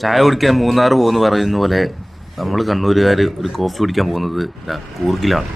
ചായ കുടിക്കാൻ മൂന്നാർ പോകുന്നു പറയുന്ന പോലെ നമ്മൾ കണ്ണൂരുകാർ ഒരു കോഫി കുടിക്കാൻ പോകുന്നത് കൂർഗിലാണ്.